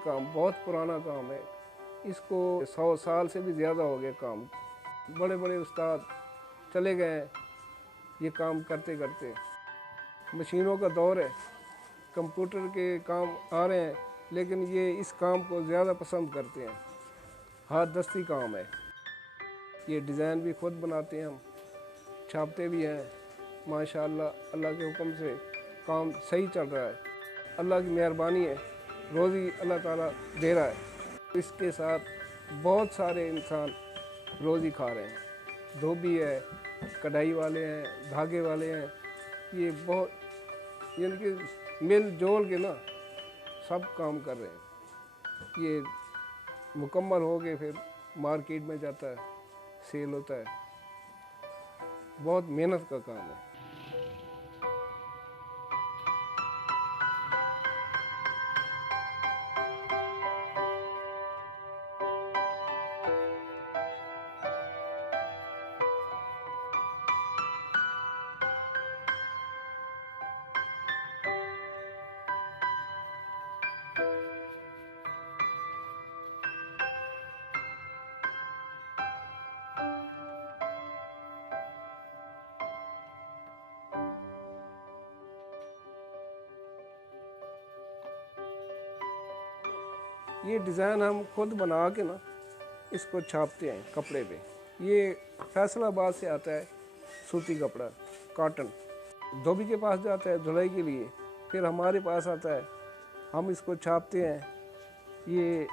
काम बहुत पुराना काम है। इसको 100 साल से भी ज़्यादा हो गया काम। बड़े बड़े उस्ताद चले गए हैं ये काम करते करते। मशीनों का दौर है, कंप्यूटर के काम आ रहे हैं, लेकिन ये इस काम को ज़्यादा पसंद करते हैं। हाथ दस्ती काम है। ये डिज़ाइन भी खुद बनाते हैं हम, छापते भी हैं। माशाअल्लाह अल्लाह के हुक्म से काम सही चल रहा है। अल्लाह की मेहरबानी है, रोज़ी अल्लाह ताला दे रहा है। इसके साथ बहुत सारे इंसान रोज़ी खा रहे हैं। धोबी है, कढ़ाई वाले हैं, धागे वाले हैं। ये बहुत यानी कि मिल जोल के ना सब काम कर रहे हैं। ये मुकम्मल हो के फिर मार्केट में जाता है, सेल होता है। बहुत मेहनत का काम है। ये डिज़ाइन हम खुद बना के ना इसको छापते हैं कपड़े पे। ये फैसलाबाद से आता है सूती कपड़ा, कॉटन। धोबी के पास जाता है धुलाई के लिए, फिर हमारे पास आता है, हम इसको छापते हैं। ये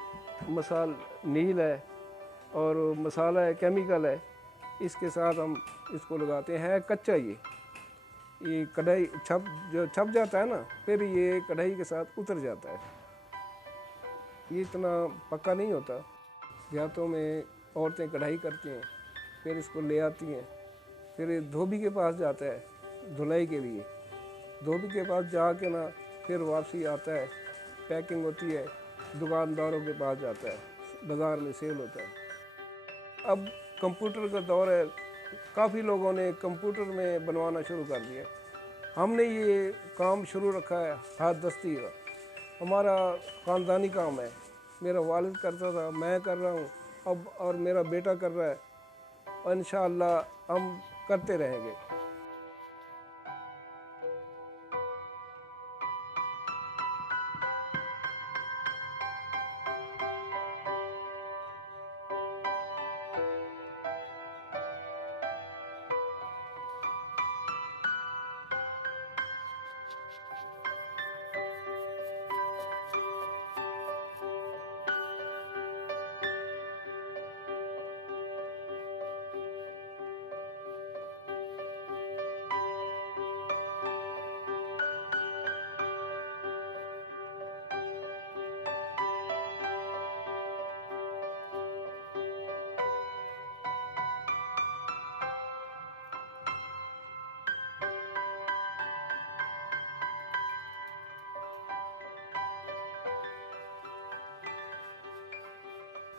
मसाल नील है और मसाला है, केमिकल है। इसके साथ हम इसको लगाते हैं। कच्चा ये कढ़ाई जो छप जाता है ना, फिर ये कढ़ाई के साथ उतर जाता है। ये इतना पक्का नहीं होता। देहातों में औरतें कढ़ाई करती हैं, फिर इसको ले आती हैं, फिर ये धोबी के पास जाता है धुलाई के लिए। धोबी के पास जाके ना फिर वापसी आता है, पैकिंग होती है, दुकानदारों के पास जाता है, बाज़ार में सेल होता है। अब कंप्यूटर का दौर है, काफ़ी लोगों ने कंप्यूटर में बनवाना शुरू कर दिया। हमने ये काम शुरू रखा है हाथ दस्ती का। हमारा ख़ानदानी काम है। मेरा वालिद करता था, मैं कर रहा हूँ अब, और मेरा बेटा कर रहा है, और इंशाअल्लाह हम करते रहेंगे।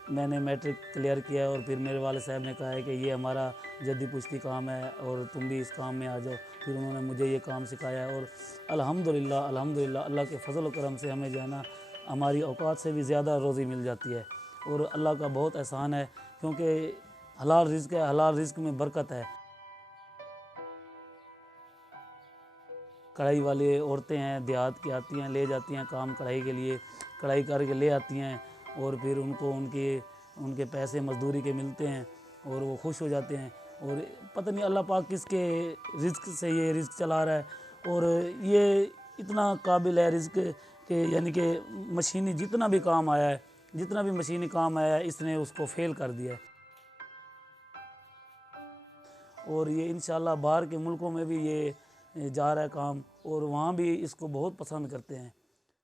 मैंने मैट्रिक क्लियर किया और फिर मेरे वाले साहब ने कहा है कि ये हमारा जद्दी पुश्ती काम है और तुम भी इस काम में आ जाओ। फिर उन्होंने मुझे ये काम सिखाया और अल्हम्दुलिल्लाह अल्हम्दुलिल्लाह अल्लाह के फजल करम से हमें जो है ना हमारी औकात से भी ज़्यादा रोज़ी मिल जाती है। और अल्लाह का बहुत एहसान है, क्योंकि हलाल रिज़्क़ है, हलाल रिज़्क़ में बरकत है। कढ़ाई वाली औरतें हैं, देहात की आती हैं, ले जाती हैं काम कढ़ाई के लिए, कढ़ाई करके ले आती हैं और फिर उनको उनके पैसे मजदूरी के मिलते हैं और वो खुश हो जाते हैं। और पता नहीं अल्लाह पाक किसके रिज़्क़ से ये रिज़्क़ चला रहा है। और ये इतना काबिल है रिज़्क़ के, यानी कि मशीनी जितना भी काम आया है, जितना भी मशीनी काम आया है, इसने उसको फेल कर दिया है। और ये इंशाअल्लाह बाहर के मुल्कों में भी ये जा रहा है काम, और वहाँ भी इसको बहुत पसंद करते हैं।